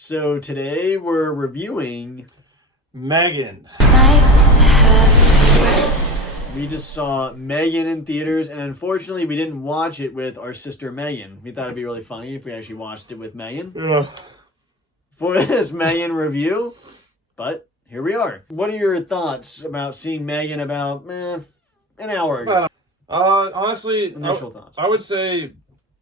So today we're reviewing. M3gan. Nice to have. We just saw M3gan in theaters, and unfortunately, we didn't watch it with our sister Megan. We thought it'd be really funny if we actually watched it with Megan for this M3gan review. But here we are. What are your thoughts about seeing M3gan about an hour ago? Honestly, Initial thoughts. I would say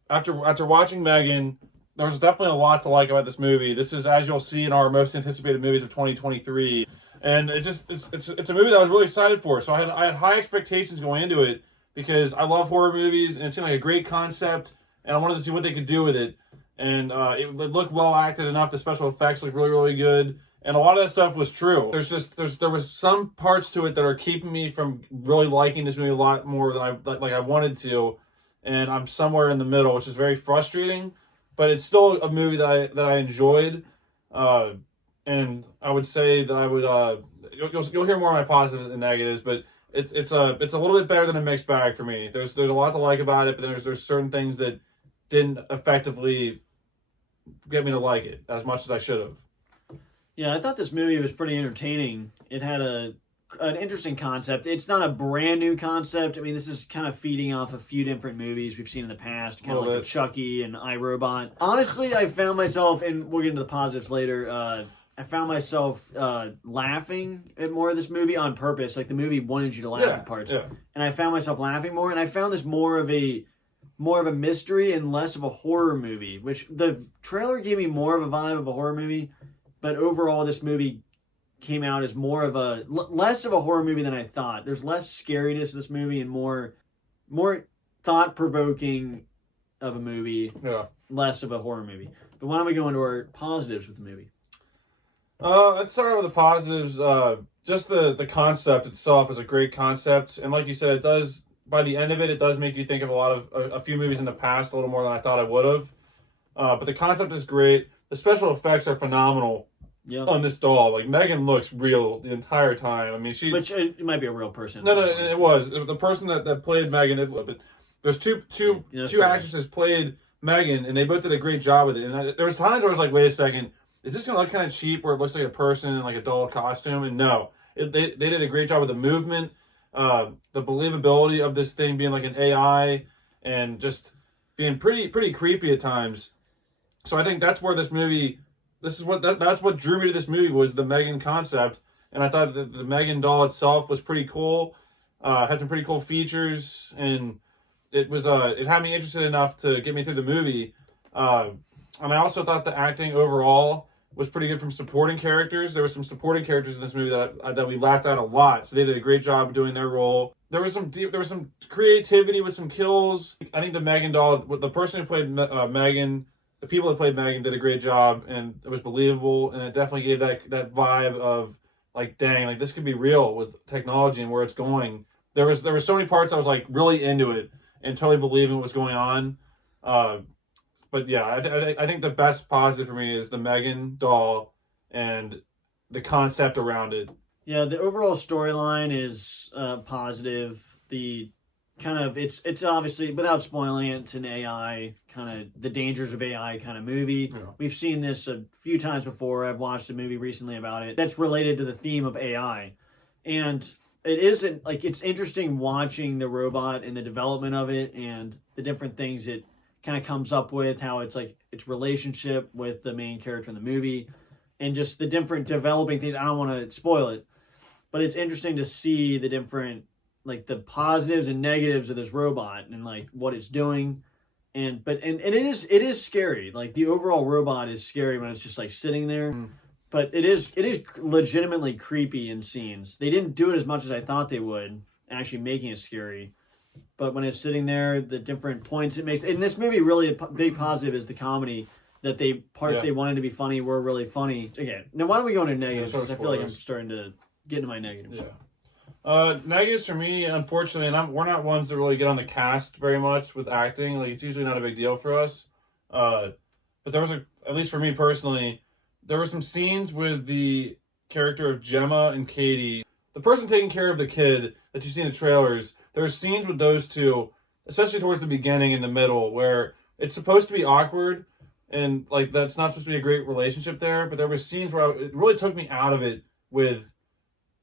after watching M3gan, there's definitely a lot to like about this movie. This is, as you'll see in our most anticipated movies of 2023, and it's a movie that I was really excited for. So I had high expectations going into it because I love horror movies, and it seemed like a great concept, and I wanted to see what they could do with it. And it looked well acted enough. The special effects looked really good. And a lot of that stuff was true. There was some parts to it that are keeping me from really liking this movie a lot more than I wanted to, and I'm somewhere in the middle, which is very frustrating. But it's still a movie that I enjoyed, and I would say that I would you'll hear more of my positives and negatives, but it's a little bit better than a mixed bag for me. There's a lot to like about it, but there's certain things that didn't effectively get me to like it as much as I should have. Yeah, I thought this movie was pretty entertaining. It had an interesting concept. It's not a brand new concept. I mean, this is kind of feeding off a few different movies we've seen in the past, kind of like Chucky and iRobot. Honestly, I found myself, and we'll get into the positives later, I found myself laughing at more of this movie on purpose. Like, the movie wanted you to laugh at parts. Yeah. And I found myself laughing more, and I found this more of a mystery and less of a horror movie, which the trailer gave me more of a vibe of a horror movie. But overall, this movie came out as less of a horror movie than I thought. There's less scariness in this movie and more thought-provoking of a movie, less of a horror movie. But why don't we go into our positives with the movie? Let's start out with the positives. Just the concept itself is a great concept, and like you said, it does. By the end of it, it does make you think of a few movies in the past a little more than I thought I would have. But the concept is great. The special effects are phenomenal on this doll. Like, M3gan looks real the entire time. I mean, which it might be a real person. No, it was the person that played M3gan. But there's two actresses played M3gan, and they both did a great job with it. And there was times where I was like, wait a second, is this gonna look kind of cheap, where it looks like a person in like a doll costume? And no, they did a great job with the movement, the believability of this thing being like an AI, and just being pretty creepy at times. So I think that's where this movie, that's what drew me to this movie, was the M3gan concept. And I thought that the M3gan doll itself was pretty cool, had some pretty cool features, and it had me interested enough to get me through the movie. And I also thought the acting overall was pretty good from supporting characters. There were some supporting characters in this movie that we laughed at a lot, so they did a great job doing their role. There was some creativity with some kills. I think the M3gan doll, the person who played M3gan, the people that played M3gan did a great job, and it was believable, and it definitely gave that vibe of like, dang, like this could be real with technology and where it's going. There was so many parts I was like really into it and totally believing what was going on. But yeah, I think the best positive for me is the M3gan doll and the concept around it. Yeah, the overall storyline is positive. The kind of it's obviously, without spoiling it, it's an AI kind of the dangers of AI kind of movie. Yeah. We've seen this a few times before. I've watched a movie recently about it that's related to the theme of AI, and it isn't like, it's interesting watching the robot and the development of it and the different things it kind of comes up with, how it's like its relationship with the main character in the movie, and just the different developing things. I don't want to spoil it, but it's interesting to see the different, like, the positives and negatives of this robot and like what it's doing. And it is scary. Like, the overall robot is scary when it's just like sitting there. But it is legitimately creepy in scenes. They didn't do it as much as I thought they would, actually making it scary. But when it's sitting there, the different points it makes. In this movie, really a big positive is the comedy. That they wanted to be funny were really funny. Okay, now why don't we go into negatives? Because I feel like I'm starting to get into my negatives. Yeah. Negatives for me, unfortunately, and we're not ones that really get on the cast very much with acting. Like, it's usually not a big deal for us. But there was at least for me personally, there were some scenes with the character of Gemma and Katie, the person taking care of the kid that you see in the trailers. There's scenes with those two, especially towards the beginning and the middle, where it's supposed to be awkward, and like that's not supposed to be a great relationship there. But there were scenes where it really took me out of it with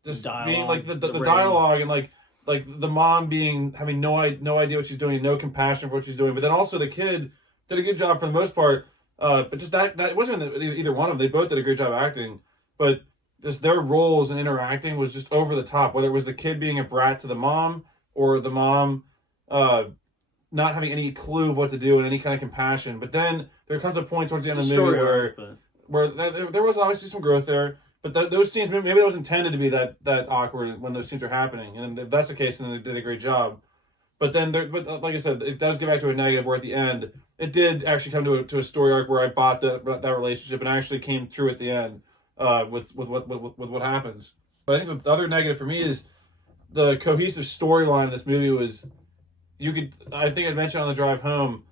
just being like the dialogue and like the mom having no idea what she's doing, no compassion for what she's doing, but then also the kid did a good job for the most part. But just that it wasn't either one of them. They both did a great job acting, but just their roles and interacting was just over the top. Whether it was the kid being a brat to the mom or the mom not having any clue of what to do and any kind of compassion. But then there comes a point towards the end of the movie where there was obviously some growth there. But those scenes, maybe that was intended to be that awkward when those scenes are happening. And if that's the case, then they did a great job. But then, like I said, it does get back to a negative where at the end, it did actually come to a story arc where I bought that relationship and actually came through at the end with what happens. But I think the other negative for me is the cohesive storyline of this movie was, I think I mentioned on the drive home,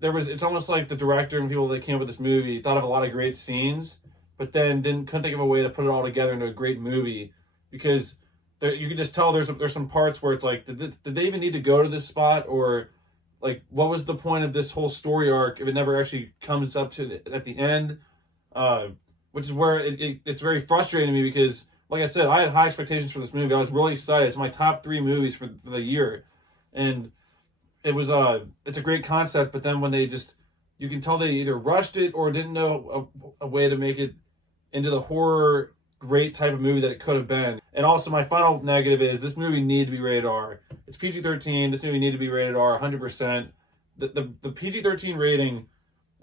it's almost like the director and people that came up with this movie thought of a lot of great scenes, but then couldn't think of a way to put it all together into a great movie, because you can just tell there's some parts where it's like, did they even need to go to this spot, or like what was the point of this whole story arc if it never actually comes up to at the end, which is where it's very frustrating to me, because like I said, I had high expectations for this movie. I was really excited. It's my top 3 movies for the year, and it was it's a great concept, but then when you can tell they either rushed it or didn't know a way to make it into the horror great type of movie that it could have been. And also my final negative is this movie needed to be rated R. It's PG-13. This movie needed to be rated R 100%. The PG-13 rating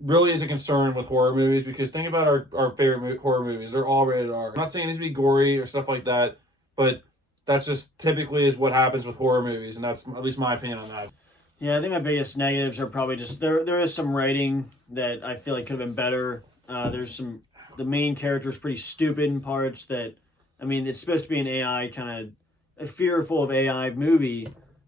really is a concern with horror movies, because think about our favorite horror movies. They're all rated R. I'm not saying it needs to be gory or stuff like that, but that's just typically is what happens with horror movies, and that's at least my opinion on that. Yeah, I think my biggest negatives are probably just there is some writing that I feel like could have been better. The main character is pretty stupid in parts that, I mean, it's supposed to be an AI kind of a fearful of AI movie,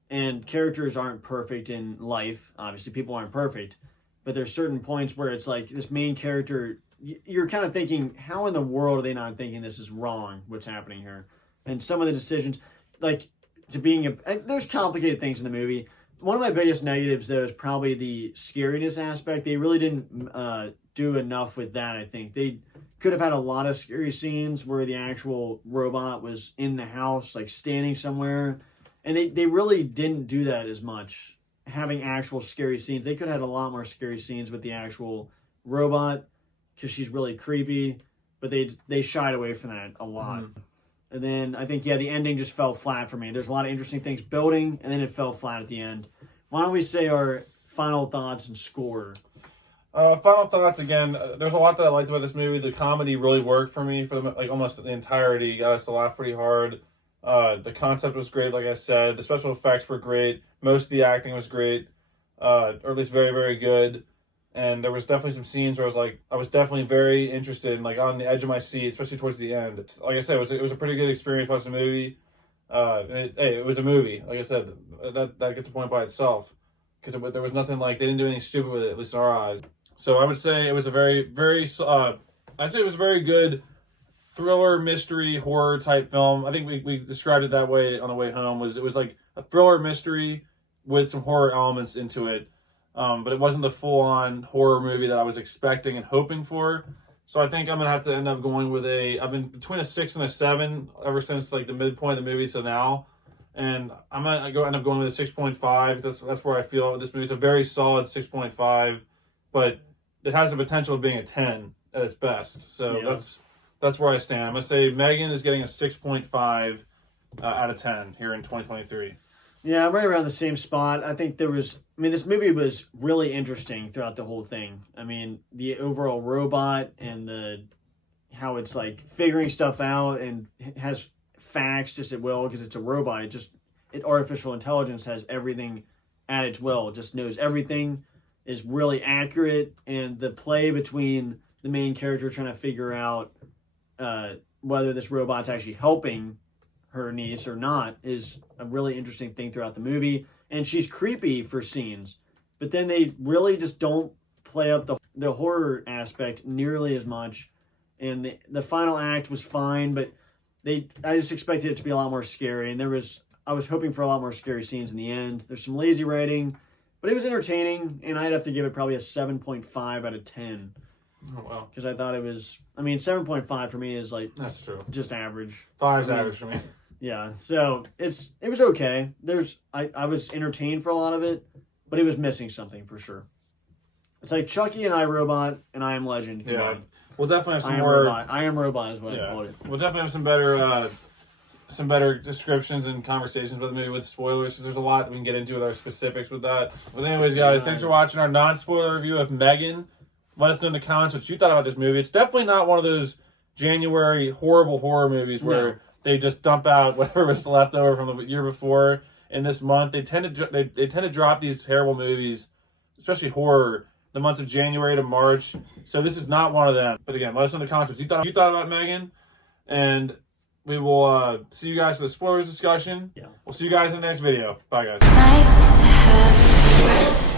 and characters aren't perfect in life. Obviously, people aren't perfect, but there's certain points where it's like this main character, you're kind of thinking, how in the world are they not thinking this is wrong, what's happening here? And some of the decisions, like there's complicated things in the movie. One of my biggest negatives, though, is probably the scariness aspect. They really didn't do enough with that, I think. They could have had a lot of scary scenes where the actual robot was in the house, like standing somewhere. And they really didn't do that as much, having actual scary scenes. They could have had a lot more scary scenes with the actual robot, because she's really creepy. But they shied away from that a lot. Mm-hmm. And then I think, the ending just fell flat for me. There's a lot of interesting things building, and then it fell flat at the end. Why don't we say our final thoughts and score? Final thoughts, again, there's a lot that I liked about this movie. The comedy really worked for me for almost the entirety. Got us to laugh pretty hard. The concept was great, like I said. The special effects were great. Most of the acting was great, or at least very, very good. And there was definitely some scenes where I was definitely very interested and on the edge of my seat, especially towards the end. Like I said, it was a pretty good experience watching the movie. It was a movie. Like I said, that gets a point by itself, because there was nothing they didn't do anything stupid with it, at least in our eyes. So I would say it was a very, very, I'd say it was a very good thriller, mystery, horror type film. I think we described it that way on the way home. It was like a thriller mystery with some horror elements into it. But it wasn't the full-on horror movie that I was expecting and hoping for. So I think I'm going to have to end up going with I've been between a 6 and a 7 ever since the midpoint of the movie to now. And I'm going to end up going with a 6.5. That's where I feel this movie is a very solid 6.5, but it has the potential of being a 10 at its best. So that's where I stand. I'm going to say M3gan is getting a 6.5 out of 10 here in 2023. Yeah, I'm right around the same spot. I think this movie was really interesting throughout the whole thing. I mean, the overall robot and how it's figuring stuff out and has facts just at will, because it's a robot. Artificial intelligence has everything at its will. It just knows everything, is really accurate, and the play between the main character trying to figure out whether this robot's actually helping her niece or not is a really interesting thing throughout the movie. And she's creepy for scenes, but then they really just don't play up the horror aspect nearly as much. And the final act was fine, but I just expected it to be a lot more scary. And I was hoping for a lot more scary scenes in the end. There's some lazy writing, But it was entertaining, and I'd have to give it probably a 7.5 out of 10. Oh, wow. Because I thought it was, I mean, 7.5 for me is like That's true. just average. 5's average for me. Yeah, so it was okay. I was entertained for a lot of it, but it was missing something for sure. It's like Chucky and iRobot and I Am Legend. Yeah, we'll definitely have some I Am more. Robot. I Am Robot is what I called it. We'll definitely have some better descriptions and conversations with maybe with spoilers, because there's a lot we can get into with our specifics with that. But anyways, guys, thanks for watching our non-spoiler review of M3gan. Let us know in the comments what you thought about this movie. It's definitely not one of those January horrible horror movies where they just dump out whatever was left over from the year before. In this month, they tend to drop these terrible movies, especially horror, the months of January to March. So this is not one of them. But again, let us know in the comments what you thought about M3gan, and we will see you guys for the spoilers discussion. Yeah. We'll see you guys in the next video. Bye, guys. Nice to have a friend.